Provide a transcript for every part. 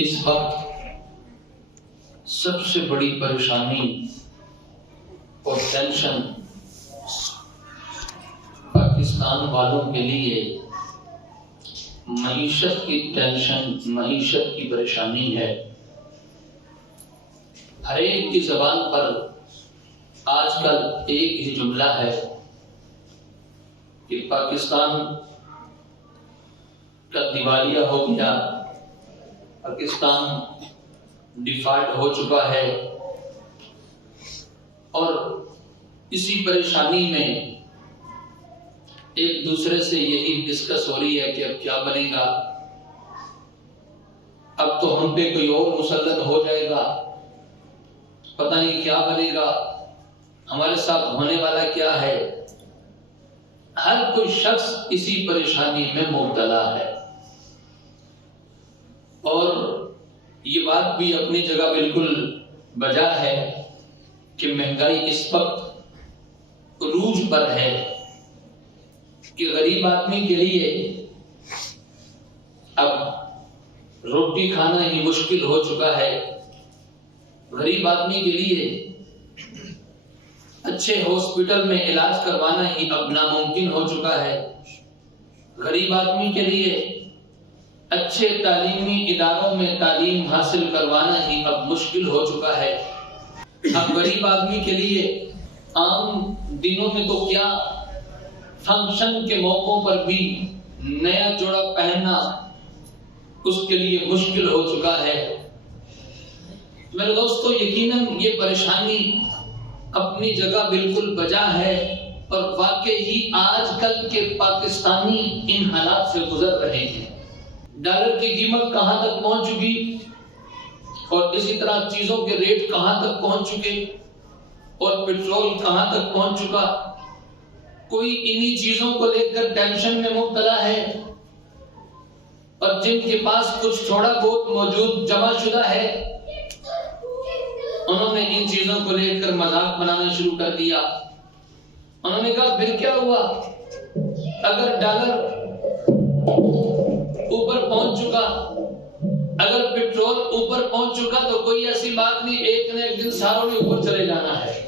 اس وقت سب سے بڑی پریشانی اور ٹینشن پاکستان والوں کے لیے معیشت کی ٹینشن، معیشت کی پریشانی ہے۔ ہر ایک کی زبان پر آج کل ایک ہی جملہ ہے کہ پاکستان کا دیوالیہ ہو گیا، پاکستان ڈیفالٹ ہو چکا ہے، اور اسی پریشانی میں ایک دوسرے سے یہی ڈسکس ہو رہی ہے کہ اب کیا بنے گا، اب تو ہم پہ کوئی اور مسلط ہو جائے گا، پتہ نہیں کیا بنے گا، ہمارے ساتھ ہونے والا کیا ہے۔ ہر کوئی شخص اسی پریشانی میں مبتلا ہے، اور یہ بات بھی اپنی جگہ بالکل بجا ہے کہ مہنگائی اس وقت عروج پر ہے کہ غریب آدمی کے لیے اب روٹی کھانا ہی مشکل ہو چکا ہے، غریب آدمی کے لیے اچھے ہاسپٹل میں علاج کروانا ہی اب ناممکن ہو چکا ہے، غریب آدمی کے لیے اچھے تعلیمی اداروں میں تعلیم حاصل کروانا ہی اب مشکل ہو چکا ہے۔ اب غریب آدمی کے لیے عام دنوں میں تو کیا، فنکشن کے موقعوں پر بھی نیا جوڑا پہننا اس کے لیے مشکل ہو چکا ہے۔ میرے دوستو، یقیناً یہ پریشانی اپنی جگہ بالکل بجا ہے، اور واقعی آج کل کے پاکستانی ان حالات سے گزر رہے ہیں۔ ڈالر کی قیمت کہاں تک پہنچ چکی، اور اسی طرح چیزوں کے ریٹ کہاں تک پہنچ چکے، اور پیٹرول کہاں تک پہنچ چکا۔ کوئی انہی چیزوں کو لے کر ٹینشن میں مبتلا ہے، اور جن کے پاس کچھ تھوڑا بہت موجود جمع شدہ ہے، انہوں نے ان چیزوں کو لے کر مذاق بنانا شروع کر دیا۔ انہوں نے کہا پھر کیا ہوا، اگر ڈالر اوپر پہنچ چکا، اگر پیٹرول اوپر پہنچ چکا تو کوئی ایسی بات نہیں، ایک نہ ایک دن ساروں نے اوپر چلے جانا ہے۔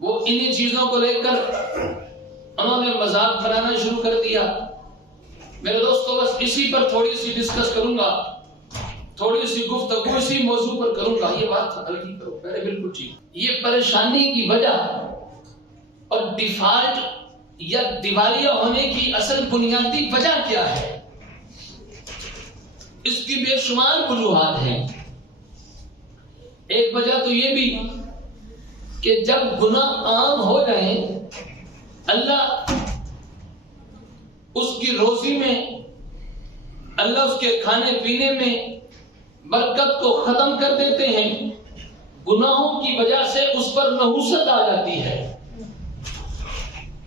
وہ انہی چیزوں کو لے کر انہوں نے مذاق بنانا شروع کر دیا۔ میرے دوستو، بس اسی پر تھوڑی سی ڈسکس کروں گا، تھوڑی سی گفتگو اسی موضوع پر کروں گا۔ یہ بات ہلکی کرو، پہلے بالکل ٹھیک۔ یہ پریشانی کی وجہ اور ڈیفالٹ یا دیوالیہ ہونے کی اصل بنیادی وجہ کیا ہے، اس کی بے شمار وجوہات ہیں۔ ایک وجہ تو یہ بھی کہ جب گناہ عام ہو جائیں، اللہ اس کی روزی میں، اللہ اس کے کھانے پینے میں برکت کو ختم کر دیتے ہیں، گناہوں کی وجہ سے اس پر نحوست آ جاتی ہے۔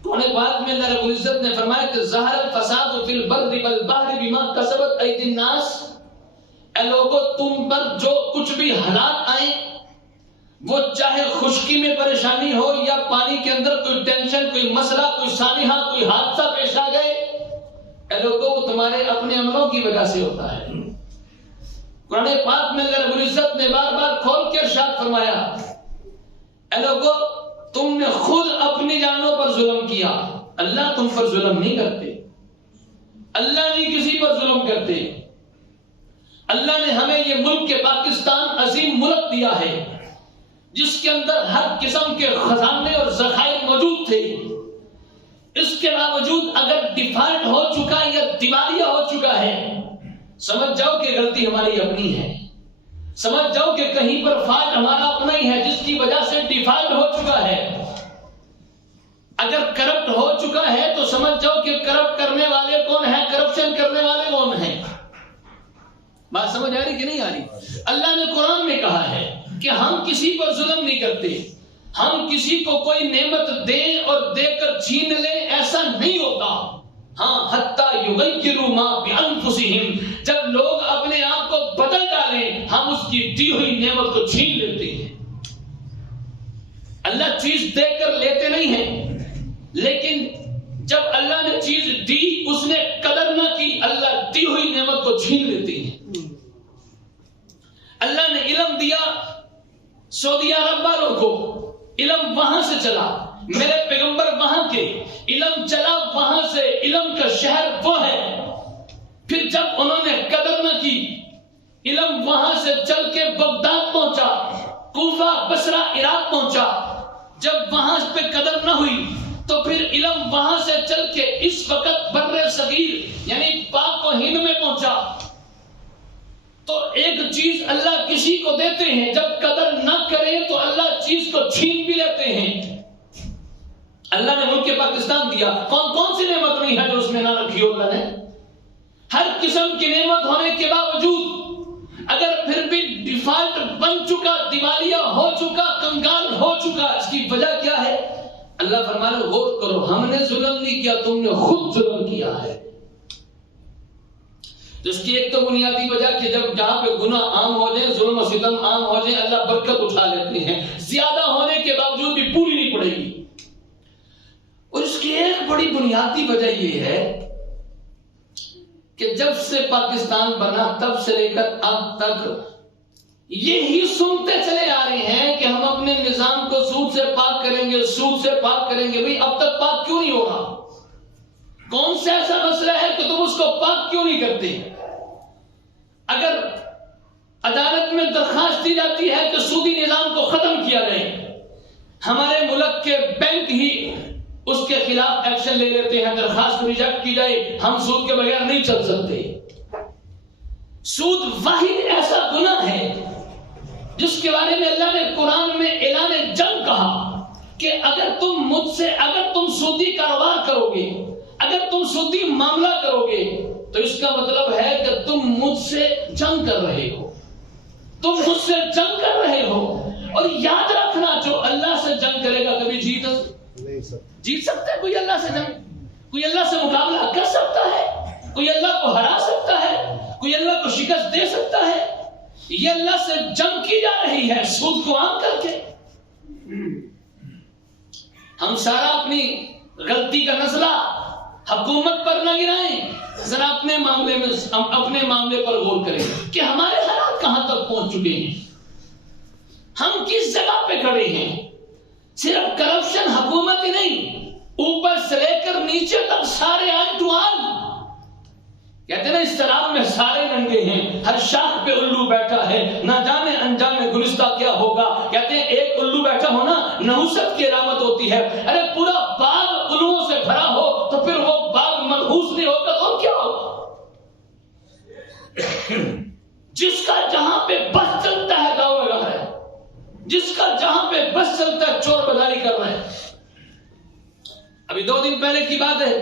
قرآن پاک میں اللہ رب العزت نے فرمایا کہ ظہر الفساد فی البر والبحر بما کسبت ایدی الناس، اے لوگو تم پر جو کچھ بھی حالات آئیں، وہ چاہے خشکی میں پریشانی ہو یا پانی کے اندر کوئی ٹینشن، کوئی مسئلہ، کوئی سانحہ، کوئی حادثہ پیش آ جائے، اے لوگو وہ تمہارے اپنے عملوں کی وجہ سے ہوتا ہے۔ قرآن پاک میں اللہ رب العزت نے بار بار کھول کے ارشاد فرمایا، اے لوگو تم نے خود اپنی جانوں پر ظلم کیا، اللہ تم پر ظلم نہیں کرتے، اللہ نہیں کسی پر ظلم کرتے۔ اللہ نے ہمیں یہ ملک کے پاکستان عظیم ملک دیا ہے، جس کے اندر ہر قسم کے خزانے اور ذخائر موجود تھے۔ اس کے باوجود اگر ڈیفالٹ ہو چکا یا دیوالیہ ہو چکا ہے، سمجھ جاؤ کہ غلطی ہماری اپنی ہے، سمجھ جاؤ کہ کہیں پر فالٹ ہمارا اپنا ہی ہے، جس کی وجہ سے ڈیفالٹ ہو چکا ہے۔ اگر کرپٹ ہو چکا ہے تو سمجھ جاؤ کہ کرپٹ کرنے والے کون ہیں، کرپشن کرنے والے کون ہیں۔ بات سمجھ آ رہی کہ نہیں آ رہی؟ اللہ نے قرآن میں کہا ہے کہ ہم کسی پر ظلم نہیں کرتے، ہم کسی کو کوئی نعمت دیں اور دے کر چھین لیں، ایسا نہیں ہوتا۔ ہاں، حتی یغیروا ما بانفسہم، جب لوگ اپنے آپ کو بدل ڈالیں، ہم اس کی دی ہوئی نعمت کو چھین لیتے ہیں۔ اللہ چیز دے کر لیتے نہیں ہیں، لیکن جب اللہ نے چیز دی، اس نے قدر نہ کی، اللہ دی ہوئی نعمت کو چھین لیتے ہیں۔ اللہ نے علم دیا سعودی عرب والوں کو، علم وہاں سے چلا، میرے پیغمبر وہاں کے، علم چلا وہاں سے، علم کا شہر وہ ہے۔ پھر جب انہوں نے قدر نہ کی، علم وہاں سے چل کے بغداد پہنچا، کوفہ، بصرہ، عراق پہنچا۔ جب وہاں پہ قدر نہ ہوئی تو پھر علم وہاں سے چل کے اس وقت بر صغیر یعنی پاک و ہند میں پہنچا۔ تو ایک چیز اللہ کسی کو دیتے ہیں، جب قدر نہ کرے تو اللہ چیز کو چھین بھی لیتے ہیں۔ اللہ نے ملک پاکستان دیا، کون کون سی نعمت نہیں ہے جو اس میں نہ رکھی ہو اللہ نے؟ ہر قسم کی نعمت ہونے کے باوجود اگر پھر بھی ڈیفالٹ بن چکا، دیوالیہ ہو چکا، کنگال ہو چکا، اس کی وجہ کیا ہے؟ اللہ فرما رہے غور کرو، ہم نے ظلم نہیں کیا، تم نے خود ظلم کیا ہے۔ تو اس کی ایک تو بنیادی وجہ کہ جب جہاں پہ گناہ عام ہو جائے، ظلم و ستم عام ہو جائے، اللہ برکت اٹھا لیتے ہیں، زیادہ ہونے کے باوجود بھی پوری نہیں پڑے گی۔ اور اس کی ایک بڑی بنیادی وجہ یہ ہے کہ جب سے پاکستان بنا تب سے لے کر اب تک یہی سنتے چلے آ رہے ہیں کہ ہم اپنے نظام کو سود سے پاک کریں گے، سود سے پاک کریں گے۔ بھئی اب تک پاک کیوں نہیں ہو رہا؟ کون سا ایسا مسئلہ ہے کہ تم اس کو پاک کیوں نہیں کرتے؟ اگر عدالت میں درخواست دی جاتی ہے کہ سودی نظام کو ختم کیا جائے، ہمارے ملک کے بینک ہی اس کے خلاف ایکشن لے لیتے ہیں، درخواست ریجیکٹ کی جائے، ہم سود کے بغیر نہیں چل سکتے۔ سود واحد ایسا گناہ ہے جس کے بارے میں اللہ نے قرآن میں اعلان جنگ کہا کہ اگر تم سودی کاروبار کرو گے، اگر تم سودی معاملہ کرو گے تو اس کا مطلب ہے کہ تم مجھ سے جنگ کر رہے ہو، تم مجھ سے جنگ کر رہے ہو۔ اور یاد رکھنا، جو اللہ سے جنگ کرے گا کبھی جیت سکتا ہے؟ کوئی اللہ سے جنگ، کوئی اللہ سے مقابلہ کر سکتا ہے؟ کوئی اللہ کو ہرا سکتا ہے؟ کوئی اللہ کو شکست دے سکتا ہے؟ یہ اللہ سے جنگ کی جا رہی ہے سود کو عام کر کے۔ ہم سارا اپنی غلطی کا نزلہ حکومت پر نہ گرائیں، ذرا اپنے معاملے پر غور کریں کہ ہمارے حالات کہاں تک پہنچ چکے ہیں، ہم کس جگہ پہ کھڑے ہیں۔ صرف کرپشن حکومت ہی نہیں، اوپر سے لے کر نیچے تک سارے آن ٹو آن۔ کہتے ہیں نا اس طرح میں سارے ننگے ہیں، ہر شاخ پہ الو بیٹھا ہے، نہ جانے انجام گلستہ کیا ہوگا۔ کہتے ہیں ایک الو بیٹھا ہونا نحوست کی علامت ہوتی ہے۔ ارے پورا باغ الوؤں سے بھرا ہو تو پھر وہ باغ منحوس نہیں ہوگا تو کیا ہوگا؟ جس کا جہاں پہ بس چلتا ہے گاؤں میں رہا ہے، جس کا جہاں پہ بس چلتا ہے چور بداری کر رہے ہیں۔ ابھی 2 دن پہلے کی بات ہے،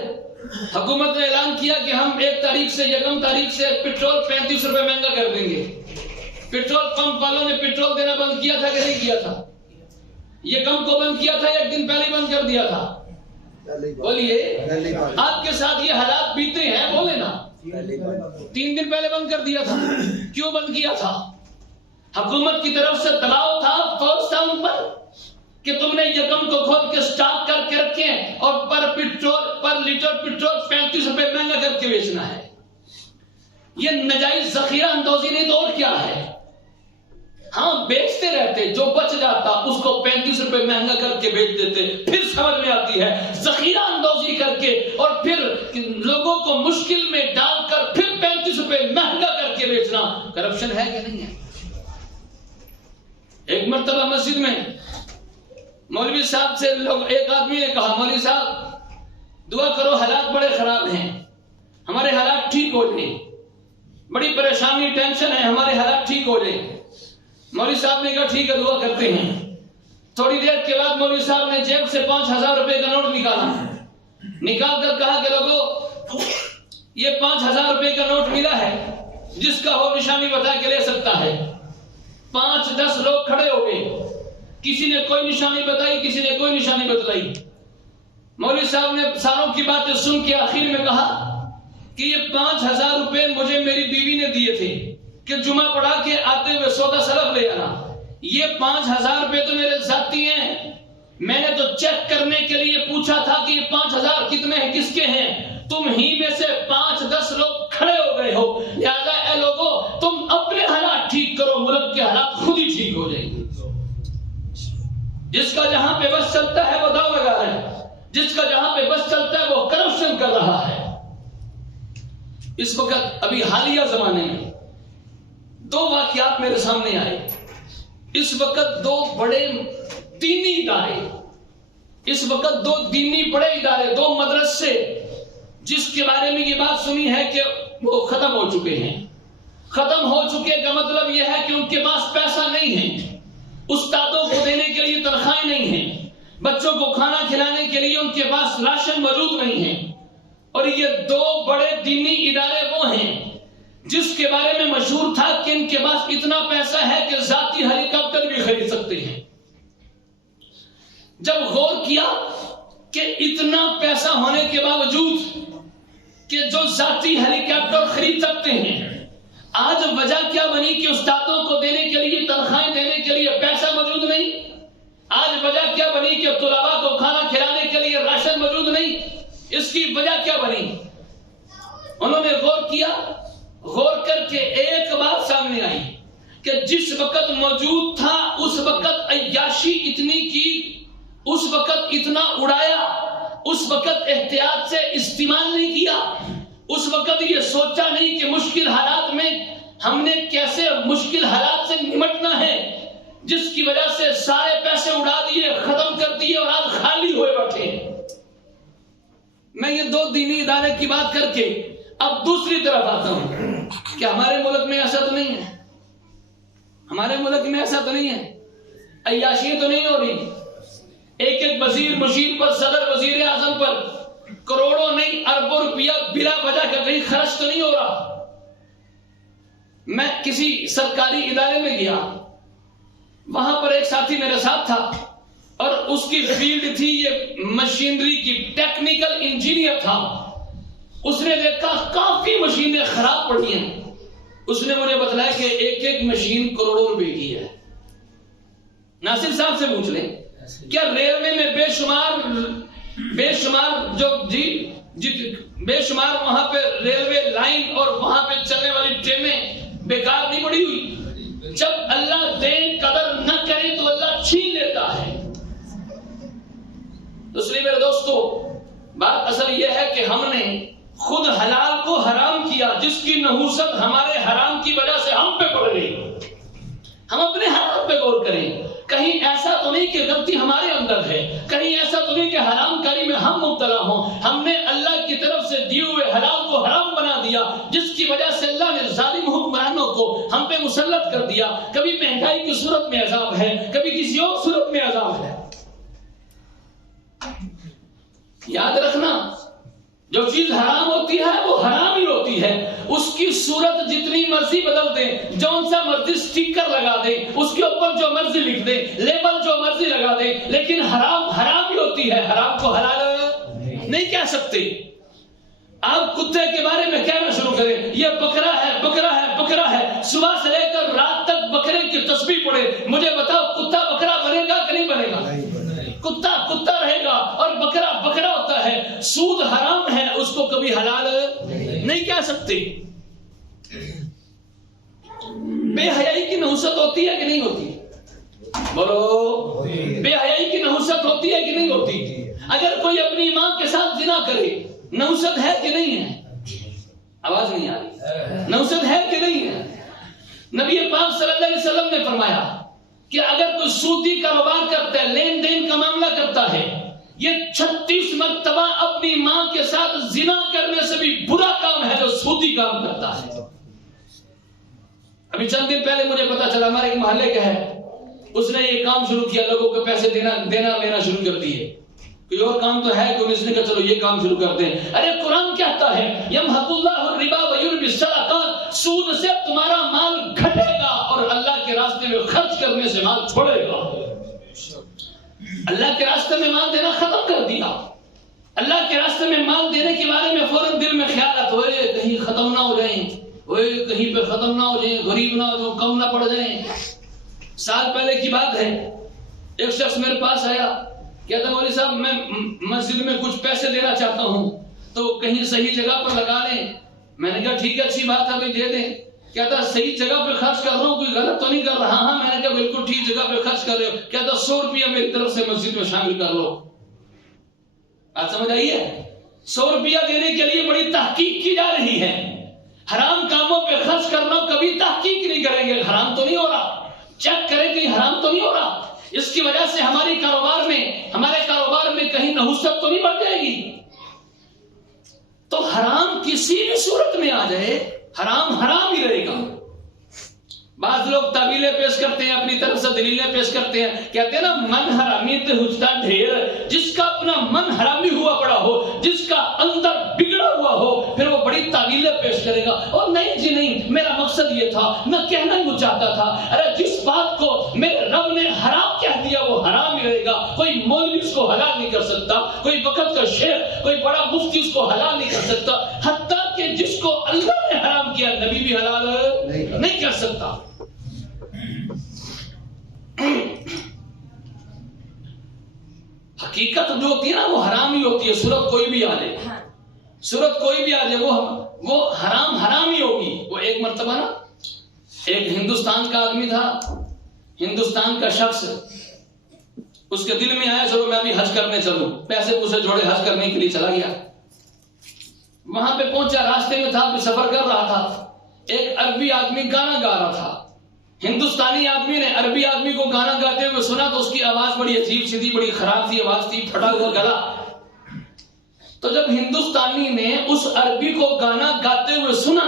حکومت نے اعلان کیا کہ ہم 1 تاریخ سے 1 تاریخ سے پیٹرول 35 روپے مہنگا کر دیں گے۔ پیٹرول پمپ والوں نے پیٹرول دینا بند کیا تھا کہ نہیں کیا تھا؟ یہ کم کو بند کیا تھا، 1 دن پہلے بند کر دیا تھا؟ بولیے، آپ کے ساتھ یہ حالات بیتے ہیں، بولے نا۔ 3 دن پہلے بند کر دیا تھا۔ کیوں بند کیا تھا؟ حکومت کی طرف سے دباؤ تھا، فورس تھا ان پر کہ تم نے یکم کو کھول کے سٹاک کر کے رکھے اور پر لیٹر پیٹرول 35 روپے مہنگا کر کے بیچنا ہے۔ یہ نجائز ذخیرہ اندوزی نہیں تو اور کیا ہے؟ ہاں بیچتے رہتے، جو بچ جاتا اس کو 35 روپے مہنگا کر کے بیچ دیتے۔ پھر سمجھ میں آتی ہے ذخیرہ اندوزی کر کے اور پھر لوگوں کو مشکل میں ڈال کر پھر 35 روپے مہنگا کر کے بیچنا کرپشن ہے کہ نہیں ہے؟ ایک مرتبہ مسجد میں مولوی صاحب سے ایک آدمی نے کہا، مولوی صاحب دعا کرو، حالات بڑے خراب ہیں، ہمارے حالات ٹھیک ہو جائیں، بڑی پریشانی ٹینشن ہے، ہمارے حالات ٹھیک ہو جائیں۔ مولوی صاحب نے کہا ٹھیک ہے دعا کرتے ہیں۔ تھوڑی دیر کے بعد مولوی صاحب نے جیب سے 5000 روپے کا نوٹ نکال کر کہا کہ لوگوں یہ 5000 روپے کا نوٹ ملا ہے، جس کا ہو نشانی بتا کے لے سکتا ہے۔ 5-10 لوگ کھڑے ہو گئے، کسی نے کوئی نشانی بتائی، کسی نے کوئی نشانی بتلائی۔ مولوی صاحب نے ساروں کی باتیں سن کے آخر میں کہا کہ یہ 5000 روپے مجھے میری بیوی نے دیے تھے کہ جمعہ پڑھا کے آتے ہوئے سودا سلف لے آنا۔ یہ 5000 روپے تو میرے ذاتی ہیں، میں نے تو چیک کرنے کے لیے پوچھا تھا کہ یہ 5000 کتنے ہیں، کس کے ہیں۔ تم ہی میں سے 5-10 لوگ کھڑے ہو گئے ہو، لہذا اے لوگوں تم اپنے حالات ٹھیک کرو، ملک جس کا جہاں پہ بس چلتا ہے وہ داؤ لگا رہا ہے، جس کا جہاں پہ بس چلتا ہے وہ کرپشن کر رہا ہے۔ اس وقت ابھی حالیہ زمانے میں دو واقعات میرے سامنے آئے۔ اس وقت دو بڑے دینی ادارے، اس وقت دو دینی بڑے ادارے، دو مدرسے جس کے بارے میں یہ بات سنی ہے کہ وہ ختم ہو چکے ہیں۔ ختم ہو چکے کا مطلب یہ ہے کہ ان کے پاس پیسہ نہیں ہے، استادوں کو دینے کے لیے تنخواہیں نہیں ہیں، بچوں کو کھانا کھلانے کے لیے ان کے پاس راشن موجود نہیں ہے۔ اور یہ دو بڑے دینی ادارے وہ ہیں جس کے بارے میں مشہور تھا کہ ان کے پاس اتنا پیسہ ہے کہ ذاتی ہیلی کاپٹر بھی خرید سکتے ہیں۔ جب غور کیا کہ اتنا پیسہ ہونے کے باوجود کہ جو ذاتی ہیلی کاپٹر خرید سکتے ہیں، آج وجہ کیا بنی کہ استادوں کو دینے کے لیے، تنخواہیں دینے کے لیے پیسہ موجود نہیں؟ آج وجہ کیا بنی کہ طلباء کو کھانا کھلانے کے لیے راشن موجود نہیں؟ اس کی وجہ کیا بنی؟ انہوں نے غور کیا، غور کر کے ایک بات سامنے آئی کہ جس وقت موجود تھا اس وقت عیاشی اتنی کی، اس وقت اتنا اڑایا، اس وقت احتیاط سے استعمال نہیں کیا، اس وقت یہ سوچا نہیں کہ مشکل حالات میں ہم نے کیسے مشکل حالات سے نمٹنا ہے، جس کی وجہ سے سارے پیسے اڑا دیے، ختم کر دیے اور آج خالی ہوئے بیٹھے۔ میں یہ دو دینی ادارے کی بات کر کے اب دوسری طرف آتا ہوں کہ ہمارے ملک میں ایسا تو نہیں ہے، ہمارے ملک میں ایسا تو نہیں ہے، عیاشی تو نہیں ہو رہی، ایک ایک وزیر مشیر پر، صدر وزیر اعظم پر کروڑوں نہیں اربوں روپیہ بلا وجہ کا کہیں خرچ تو نہیں ہو رہا۔ میں کسی سرکاری ادارے میں گیا، وہاں پر ایک ساتھی میرے ساتھ تھا اور اس کی فیلڈ تھی یہ مشینری کی، ٹیکنیکل انجینئر تھا۔ اس نے دیکھا کافی مشینیں خراب پڑی ہیں، اس نے مجھے بتلایا کہ ایک ایک مشین کروڑوں روپے کی ہے۔ ناصر صاحب سے پوچھ لیں کیا ریلوے میں بے شمار وہاں پہ ریلوے لائن اور وہاں پہ چلنے والی ٹرینیں بیکار نہیں پڑی ہوئی؟ جب اللہ دے قدر نہ کرے تو اللہ چھین لیتا ہے۔ تو اس لیے میرے دوستو، بات اصل یہ ہے کہ ہم نے خود حلال کو حرام کیا، جس کی نحوست ہمارے حرام کی وجہ سے ہم پہ پڑ گئی۔ ہم اپنے حرام پہ غور کریں، کہیں ایسا تو نہیں کہ غلطی ہمارے اندر ہے، کہیں ایسا تو نہیں کہ حرام کاری میں ہم مبتلا ہوں۔ ہم نے اللہ کی طرف سے دیے ہوئے حلال کو حرام بنا دیا، جس کی وجہ سے اللہ نے ظالم حکمرانوں کو ہم پہ مسلط کر دیا۔ کبھی مہنگائی کی صورت میں عذاب ہے، کبھی کسی اور صورت میں عذاب ہے۔ یاد رکھنا، جو چیز حرام ہوتی ہے وہ حرام ہی ہوتی ہے، اس کی صورت جتنی مرضی بدل دیں، جون سا مرضی سٹیکر لگا دیں، اس کے اوپر جو مرضی لکھ دیں، لیبل جو مرضی لگا دیں، لیکن حرام حرام ہی ہوتی ہے، حرام کو حلال نہیں کہہ سکتے۔ آپ کتے کے بارے میں کہنا شروع کریں، یہ بکرا ہے، بکرا ہے، بکرا ہے، صبح سے لے کر رات تک بکرے کی تسبیح پڑھے، مجھے بتاؤ کتا بکرا بنے گا کہ نہیں بنے گا؟ کتا کتا رہے گا اور بکرا بکرا ہوتا ہے۔ سود حرام ہے، اس کو کبھی حلال نہیں کہہ سکتے۔ بے حیائی کی نحوست ہوتی ہے کہ نہیں ہوتی؟ بولو، بے حیائی کی نحوست ہوتی ہے کہ نہیں ہوتی؟ اگر کوئی اپنی ماں کے ساتھ زنا کرے، نحوست ہے کہ نہیں ہے؟ آواز نہیں آ رہی، نحوست ہے کہ نہیں ہے؟ نبی پاک صلی اللہ علیہ وسلم نے فرمایا کہ اگر کوئی سودی کاروبار کرتا ہے، لین دین کا معاملہ کرتا ہے، یہ 36 مرتبہ اپنی ماں کے ساتھ زنا کرنے سے بھی برا کام ہے جو سودی کام کرتا ہے۔ ابھی چند دن پہلے مجھے پتا چلا، ہمارے ایک محلے کا ہے، اس نے یہ کام شروع کیا، لوگوں کو پیسے دینا لینا شروع کر دیے۔ کوئی اور کام تو ہے کہ اس نے کہا چلو یہ کام شروع کر دیں۔ ارے قرآن کہتا ہے یمحق اللہ الربا ویربی الصدقات، سود سے تمہارا مال گھٹے گا اور اللہ کے راستے میں خرچ کرنے سے مال چھوڑے گا۔ اللہ کے راستے میں مال دینا ختم کر دیا۔ اللہ کے راستے میں مال دینے کے بارے میں فوراً دل میں خیالات ہوئے کہیں ختم نہ ہو جائیں، ہوئے کہیں پہ ختم نہ ہو جائیں، غریب نہ ہو جائیں، کم نہ پڑ جائیں۔ سال پہلے کی بات ہے، ایک شخص میرے پاس آیا، کہتا مولوی صاحب میں مسجد میں کچھ پیسے دینا چاہتا ہوں تو کہیں صحیح جگہ پر لگا لیں۔ میں نے کہا ٹھیک ہے، اچھی بات ہے بھائی دے دیں۔ کہتا صحیح جگہ پہ خرچ کر رہا ہوں، کوئی غلط تو نہیں کر رہا؟ ہاں میں نے کہا بالکل ٹھیک جگہ پہ خرچ کر رہے ہو۔ کہتا 100 روپیہ میری طرف سے مسجد میں شامل کر لو۔ بات سمجھ آئی ہے؟ 100 روپیہ دینے کے لیے بڑی تحقیق کی جا رہی ہے۔ حرام کاموں پہ خرچ کرنا کبھی تحقیق نہیں کریں گے، حرام تو نہیں ہو رہا، چیک کریں کہ حرام تو نہیں ہو رہا، اس کی وجہ سے ہمارے کاروبار میں کہیں نحوست تو نہیں بڑھ جائے گی۔ تو حرام کسی بھی صورت میں آ جائے، حرام حرام ہی رہے گا۔ بعض لوگ تعویلیں پیش کرتے ہیں، اپنی طرف سے دلیلیں پیش کرتے ہیں، کہتے ہیں نا من حرامی تے حجتا ڈھیر، جس کا اپنا من حرامی ہوا پڑا ہو، جس کا اندر بگڑا ہوا ہو، پھر وہ بڑی تعویلیں پیش کرے گا۔ اور نہیں جی نہیں، میرا مقصد یہ تھا، میں کہنا ہی وہ چاہتا تھا۔ ارے جس بات کو میرے رب نے حرام کہہ دیا وہ حرام ہی رہے گا۔ کوئی مولوی اس کو حلال نہیں کر سکتا، کوئی وقت کا شیخ، کوئی بڑا مفتی اس کو حلال نہیں کر سکتا، حتیٰ کہ جس کو اللہ نے حرام کیا نبی بھی حلال نہیں کر سکتا۔ حقیقت جو ہوتی ہے نا وہ حرام ہی ہوتی ہے، صورت کوئی بھی آ جائے، صورت کوئی بھی آ جائے وہ حرام ہی ہوگی۔ وہ ایک مرتبہ نا ایک ہندوستان کا آدمی تھا، ہندوستان کا شخص، اس کے دل میں آیا چلو میں بھی حج کرنے چلوں، پیسے پوسے جوڑے حج کرنے کے لیے چلا گیا۔ وہاں پہ پہنچا، راستے میں تھا، سفر کر رہا تھا، ایک عربی آدمی گانا گا رہا تھا۔ ہندوستانی آدمی نے عربی آدمی کو گانا گاتے ہوئے سنا تو اس کی آواز بڑی عجیب سی تھی، بڑی خراب سی آواز تھی، پھٹا ہوا گلا۔ تو جب ہندوستانی نے اس عربی کو گانا گاتے ہوئے سنا،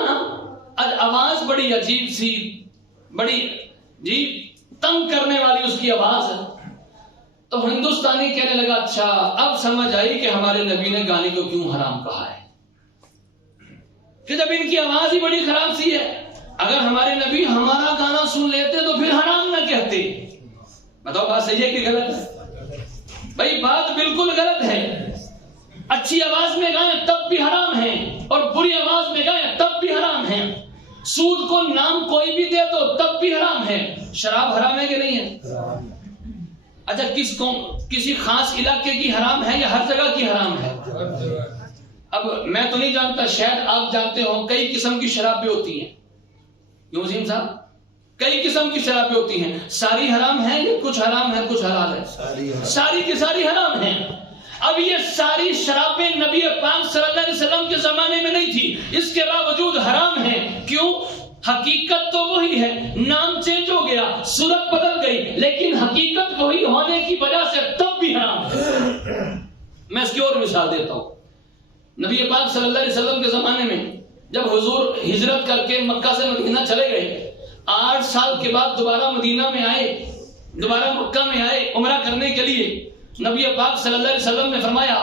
آواز بڑی عجیب سی، بڑی تنگ کرنے والی اس کی آواز، تو ہندوستانی کہنے لگا اچھا اب سمجھ آئی کہ ہمارے نبی نے گانے کو کیوں حرام کہا ہے، کہ جب ان کی آواز ہی بڑی خراب سی ہے، اگر ہمارے نبی ہمارا گانا سن لیتے تو پھر حرام نہ کہتے۔ بتاؤ بات صحیح ہے کہ غلط ہے؟ بھائی بات بالکل غلط ہے۔ اچھی آواز میں گائیں تب بھی حرام ہے، اور بری آواز میں گائیں تب بھی حرام ہے۔ سود کو نام کوئی بھی دے تو تب بھی حرام ہے۔ شراب حرام ہے کہ نہیں ہے؟ اچھا کسی خاص علاقے کی حرام ہے یا ہر جگہ کی حرام ہے؟ اب میں تو نہیں جانتا، شاید آپ جانتے ہو، کئی قسم کی شرابیں ہوتی ہیں، کیوں وسیم صاحب؟ کئی قسم کی شرابیں ہوتی ہیں، ساری حرام ہیں یا کچھ حرام ہے کچھ حلال ہے؟ ساری کی ساری حرام ہیں۔ اب یہ ساری شرابیں نبی پاک صلی اللہ علیہ وسلم کے زمانے میں نہیں تھی، اس کے باوجود حرام ہیں۔ کیوں؟ حقیقت تو وہی ہے، نام چینج ہو گیا، صورت بدل گئی، لیکن حقیقت وہی ہونے کی وجہ سے تب بھی حرام ہے۔ میں اس کی اور مثال دیتا ہوں۔ نبی پاک صلی اللہ علیہ وسلم کے زمانے میں جب حضور ہجرت کر کے مکہ سے مدینہ چلے گئے، 8 سال کے بعد دوبارہ مدینہ میں آئے، دوبارہ مکہ میں آئے عمرہ کرنے کے لیے، نبی پاک صلی اللہ علیہ وسلم نے فرمایا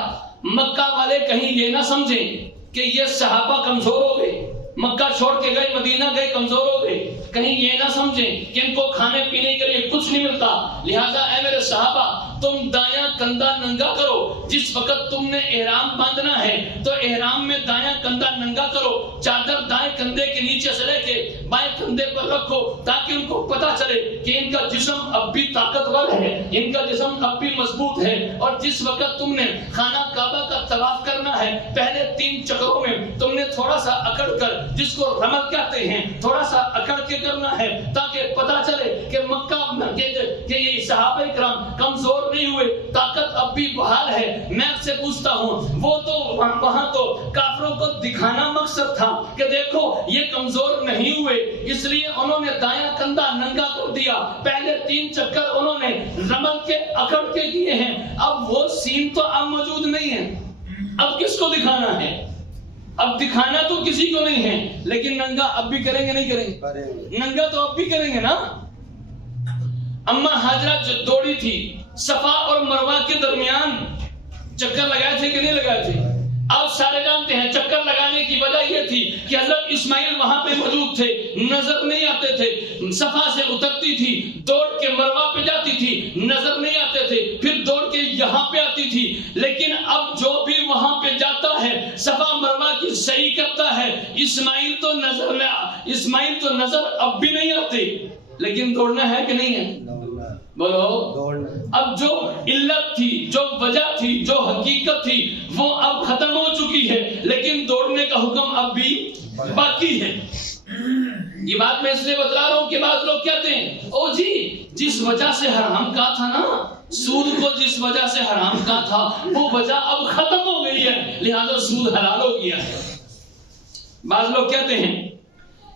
مکہ والے کہیں یہ نہ سمجھیں کہ یہ صحابہ کمزور ہو گئے، مکہ چھوڑ کے گئے مدینہ گئے کمزور ہو گئے، کہیں یہ نہ سمجھیں کہ ان کو کھانے پینے کے لیے کچھ نہیں ملتا، لہذا اے میرے صحابہ تم دایاں کندھا ننگا کرو، جس وقت تم نے احرام باندھنا ہے تو احرام میں دایاں کندھا ننگا کرو، چادر دائیں کندھے کے نیچے سے لے کے بائیں کندھے پر رکھو، تاکہ ان کو پتا چلے کہ ان کا جسم اب بھی طاقتور ہے، ان کا جسم اب بھی مضبوط ہے۔ اور جس وقت تم نے خانہ کعبہ کا طواف کرنا ہے، پہلے 3 چکروں میں تم نے تھوڑا سا اکڑ کر، جس کو رمل کہتے ہیں، تھوڑا سا اکڑ کے کرنا ہے، تاکہ پتا چلے کہ مکہ کہ یہ صحابہ کرام کمزور نہیں ہوئے، طاقت اب بھی بحال ہے۔ میں آپ سے پوچھتا ہوں، وہ تو وہاں تو کافروں کو دکھانا مقصد تھا کہ دیکھو یہ کمزور نہیں ہوئے، اس لیے انہوں نے دایاں کندھا ننگا کر دیا، پہلے 3 چکر انہوں نے رمل کے اکڑ کے کیے ہیں۔ اب وہ سین تو اب موجود نہیں ہے، اب کس کو دکھانا ہے؟ اب دکھانا تو کسی کو نہیں ہے، لیکن ننگا اب بھی کریں گے نہیں کریں گے؟ ننگا تو اب بھی کریں گے نا۔ اما ہاجرہ جو دوڑی تھی صفا اور مروہ کے درمیان، چکر لگائے تھے کہ نہیں لگائے تھے؟ آپ سارے جانتے ہیں چکر لگانے کی وجہ یہ تھی کہ حضرت اسماعیل وہاں پہ موجود تھے، نظر نہیں آتے تھے، صفا سے اترتی تھی، دوڑ کے مروہ پہ جاتی تھی، نظر نہیں آتے تھے، پھر دوڑ کے یہاں پہ آتی تھی۔ لیکن اب جو بھی وہاں پہ جاتا ہے صفا مروہ کی صحیح کرتا ہے، اسماعیل تو نظر اب بھی نہیں آتے، لیکن دوڑنا ہے کہ نہیں ہے؟ بولو۔ اب جو علت تھی، جو وجہ تھی، جو حقیقت تھی، وہ اب ختم ہو چکی ہے، لیکن دوڑنے کا حکم اب بھی باقی ہے۔ یہ بات میں اس لیے بتلا رہا ہوں کہ بعض لوگ کہتے ہیں او جی جس وجہ سے حرام کہا تھا نا، سود کو جس وجہ سے حرام کہا تھا وہ وجہ اب ختم ہو گئی ہے، لہذا سود حلال ہو گیا ہے۔ بعض لوگ کہتے ہیں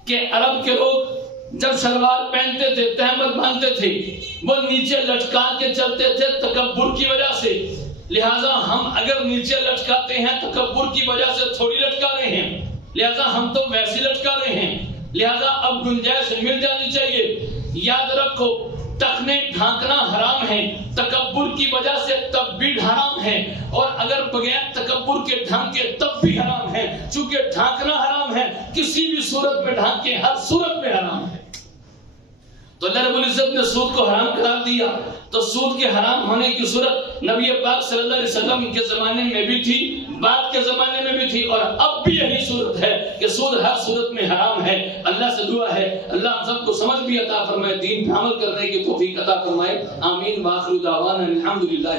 کہ عرب کے لوگ جب شلوار پہنتے تھے، تہمت باندھتے تھے، وہ نیچے لٹکا کے چلتے تھے تکبر کی وجہ سے، لہذا ہم اگر نیچے لٹکاتے ہیں تکبر کی وجہ سے تھوڑی لٹکا رہے ہیں، لہذا ہم تو ویسے لٹکا رہے ہیں، لہذا اب گنجائش مل جانی چاہیے۔ یاد رکھو ٹخنے ڈھانکنا حرام ہے، تکبر کی وجہ سے تب بھی حرام ہے، اور اگر بغیر تکبر کے ڈھانکے تب بھی حرام ہے، چونکہ ڈھانکنا حرام ہے، کسی بھی صورت میں ڈھانکے ہر صورت میں حرام ہے۔ تو اللہ رب العزت نے سود کو حرام قرار دیا، تو سود کے حرام ہونے کی صورت نبی پاک صلی اللہ علیہ وسلم کے زمانے میں بھی تھی، بعد کے زمانے میں بھی تھی، اور اب بھی یہی صورت ہے کہ سود ہر صورت میں حرام ہے۔ اللہ سے دعا ہے اللہ ہم سب کو سمجھ بھی عطا فرمائے، دین پہ عمل کرنے کی توفیق عطا فرمائے، آمین۔ وآخر دعوانا الحمدللہ۔